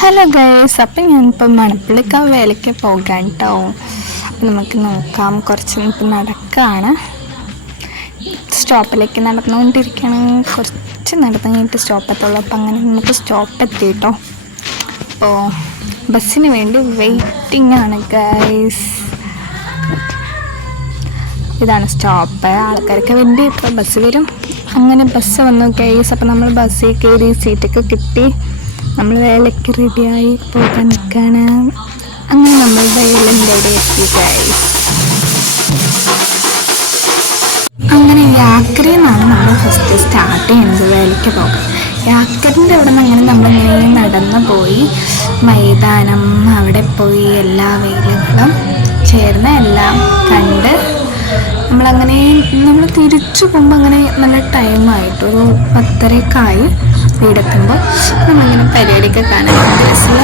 Hello guys, അപ്പം ഞാനിപ്പോൾ മണപ്പുള്ളിക്കാവ് വേലയ്ക്ക് പോകാൻ കേട്ടോ. അപ്പം നമുക്ക് നോക്കാം. കുറച്ച് ഇപ്പം നടക്കുകയാണ്, സ്റ്റോപ്പിലേക്ക് നടന്നുകൊണ്ടിരിക്കുകയാണ്. കുറച്ച് നടന്നു കഴിഞ്ഞിട്ട് സ്റ്റോപ്പ് എത്തുള്ളൂ. അപ്പം അങ്ങനെ നമുക്ക് സ്റ്റോപ്പ് എത്തി കേട്ടോ. അപ്പോൾ ബസ്സിന് വേണ്ടി വെയിറ്റിംഗ് ആണ് ഗൈസ്. ഇതാണ് സ്റ്റോപ്പ്. ആൾക്കാർക്ക് വേണ്ടി ഇപ്പോൾ ബസ് വരും. അങ്ങനെ ബസ് വന്നു ഗൈസ്. അപ്പം നമ്മൾ ബസ്സിൽ കയറി സീറ്റൊക്കെ കിട്ടി. നമ്മൾ വേലയ്ക്ക് റെഡിയായി പോകാൻ നിൽക്കുകയാണ്. അങ്ങനെ നമ്മൾ വേലൻ്റെ അവിടെ എത്തി ഗൈസ്. അങ്ങനെ യാക്കരയിൽ നിന്നാണ് നമ്മൾ ഫസ്റ്റ് സ്റ്റാർട്ട് ചെയ്യുന്നത് വേലയ്ക്ക് പോകാൻ. യാക്കരൻ്റെ അവിടെ നിന്ന് അങ്ങനെ നമ്മളിങ്ങനെ നടന്നു പോയി മൈതാനം, അവിടെ പോയി എല്ലാ വേലകളും ചേർന്ന് എല്ലാം കണ്ട് നമ്മളങ്ങനെ നമ്മൾ തിരിച്ചു പോകുമ്പോൾ അങ്ങനെ നല്ല ടൈമായിട്ടൊരു 10:30 വീടെത്തുമ്പോൾ നമ്മളിങ്ങനെ പരിപാടിയൊക്കെ കാണാൻ ബസ്സിൽ